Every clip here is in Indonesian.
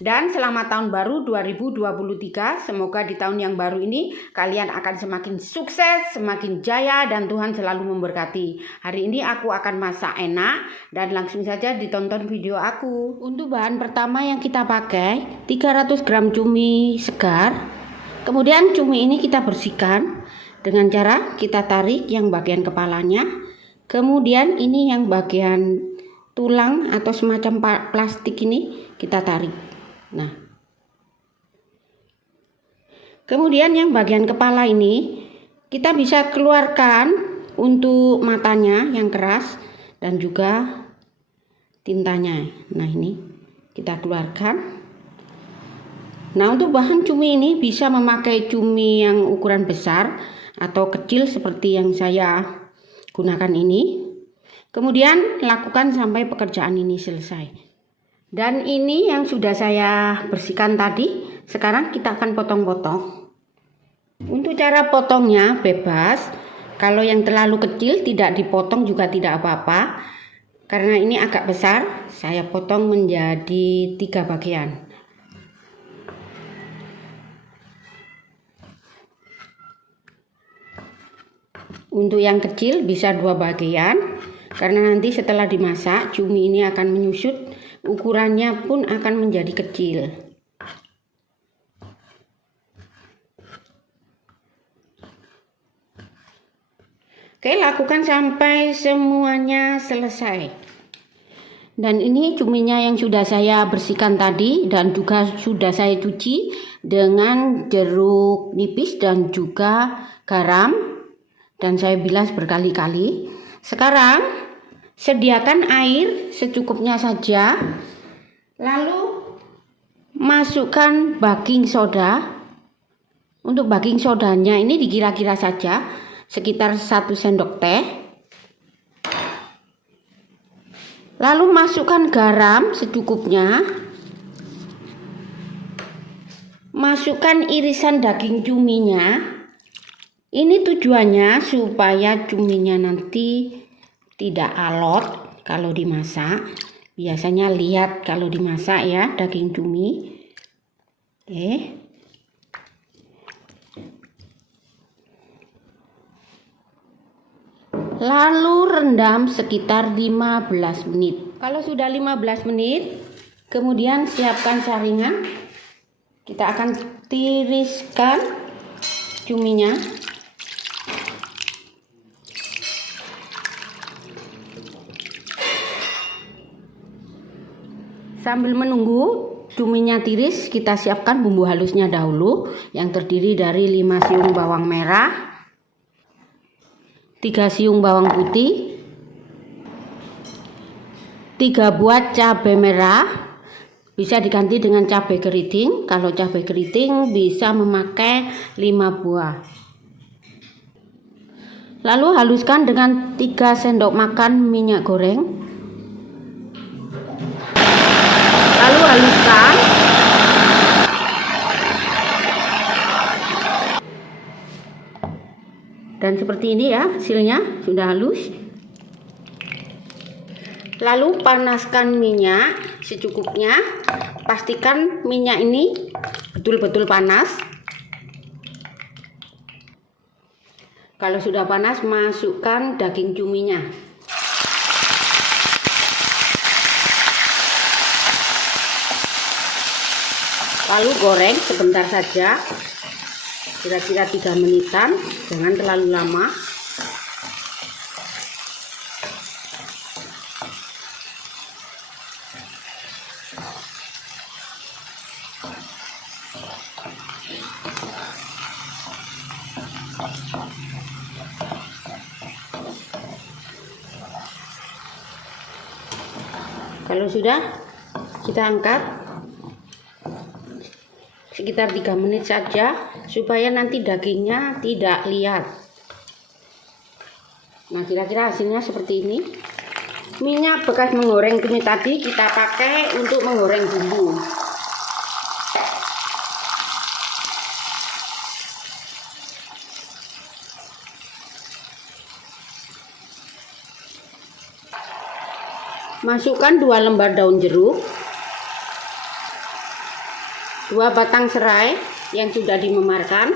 Dan selamat tahun baru 2023. Semoga di tahun yang baru ini kalian akan semakin sukses, semakin jaya, dan Tuhan selalu memberkati. Hari ini aku akan masak enak dan langsung saja ditonton video aku. Untuk bahan pertama yang kita pakai 300 gram cumi segar. Kemudian cumi ini kita bersihkan dengan cara kita tarik yang bagian kepalanya. Kemudian ini yang bagian tulang atau semacam plastik ini kita tarik. Nah, kemudian yang bagian kepala ini kita bisa keluarkan untuk matanya yang keras dan juga tintanya. Nah, ini kita keluarkan. Nah, untuk bahan cumi ini bisa memakai cumi yang ukuran besar atau kecil seperti yang saya gunakan ini. Kemudian lakukan sampai pekerjaan ini selesai. Dan ini yang sudah saya bersihkan tadi, sekarang kita akan potong-potong. Untuk cara potongnya bebas, kalau yang terlalu kecil tidak dipotong juga tidak apa-apa. Karena ini agak besar, saya potong menjadi 3 bagian. Untuk yang kecil bisa 2 bagian, karena nanti setelah dimasak cumi ini akan menyusut. Ukurannya pun akan menjadi kecil. Oke, lakukan sampai semuanya selesai. Dan ini cuminya yang sudah saya bersihkan tadi dan juga sudah saya cuci dengan jeruk nipis dan juga garam, dan saya bilas berkali-kali. Sekarang sediakan air secukupnya saja, lalu masukkan baking soda. Untuk baking sodanya ini dikira-kira saja, sekitar 1 sendok teh. Lalu masukkan garam secukupnya. Masukkan irisan daging cuminya. Ini tujuannya supaya cuminya nanti tidak alot kalau dimasak. Biasanya lihat kalau dimasak ya daging cumi. Oke. Lalu rendam sekitar 15 menit. Kalau sudah 15 menit, kemudian siapkan saringan. Kita akan tiriskan cuminya. Sambil menunggu cuminya tiris, kita siapkan bumbu halusnya dahulu, yang terdiri dari 5 siung bawang merah, 3 siung bawang putih, 3 buah cabai merah, bisa diganti dengan cabai keriting. Kalau cabai keriting bisa memakai 5 buah. Lalu haluskan dengan 3 sendok makan minyak goreng. Lalu haluskan. Dan seperti ini ya hasilnya, sudah halus. Lalu panaskan minyak secukupnya. Pastikan minyak ini betul-betul panas. Kalau sudah panas, masukkan daging cuminya. Lalu goreng sebentar saja, kira-kira 3 menitan, jangan terlalu lama. Kalau sudah, kita angkat. Sekitar 3 menit saja supaya nanti dagingnya tidak liat. Nah, kira-kira hasilnya seperti ini. Minyak bekas menggoreng cumi tadi kita pakai untuk menggoreng bumbu. Masukkan 2 lembar daun jeruk. 2 batang serai yang sudah dimemarkan,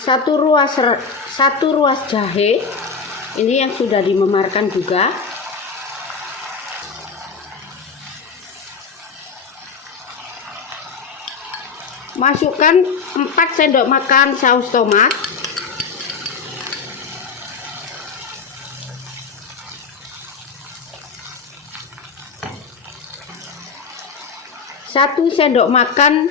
1 ruas jahe ini yang sudah dimemarkan juga, masukkan 4 sendok makan saus tomat, 1 sendok makan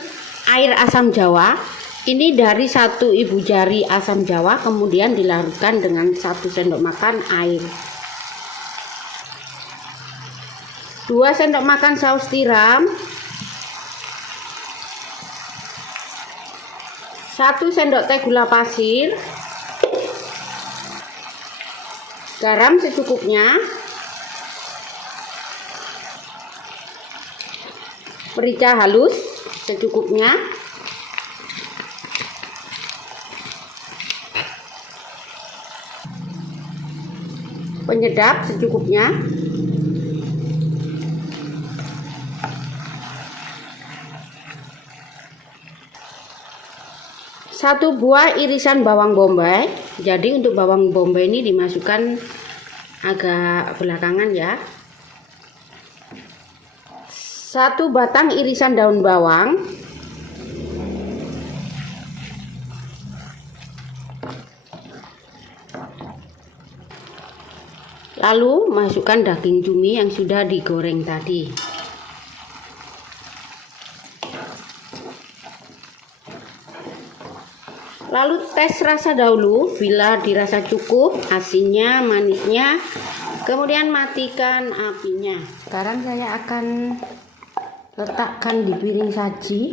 air asam jawa. Ini dari 1 ibu jari asam jawa, kemudian dilarutkan dengan 1 sendok makan air. 2 sendok makan saus tiram, 1 sendok teh gula pasir, garam secukupnya, merica halus secukupnya, penyedap secukupnya, satu buah irisan bawang bombay. Jadi untuk bawang bombay ini dimasukkan agak belakangan ya. 1 batang irisan daun bawang, lalu masukkan daging cumi yang sudah digoreng tadi. Lalu tes rasa dahulu, bila dirasa cukup asinnya, manisnya, kemudian matikan apinya. Sekarang saya akan letakkan di piring saji.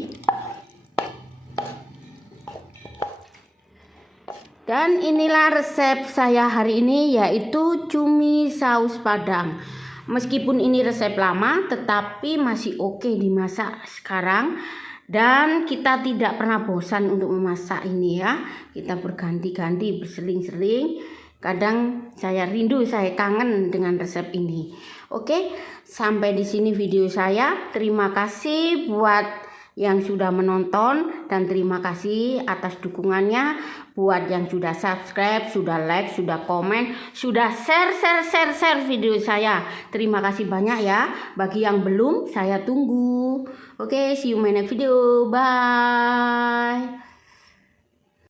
Dan inilah resep saya hari ini, yaitu cumi saus padang. Meskipun ini resep lama, tetapi masih oke dimasak sekarang. Dan kita tidak pernah bosan untuk memasak ini ya. Kita berganti-ganti, berseling-seling. Kadang saya rindu, saya kangen dengan resep ini. Oke, sampai di sini video saya. Terima kasih buat yang sudah menonton, dan terima kasih atas dukungannya buat yang sudah subscribe, sudah like, sudah komen, sudah share video saya. Terima kasih banyak ya. Bagi yang belum, saya tunggu. Oke, see you in my next video. Bye.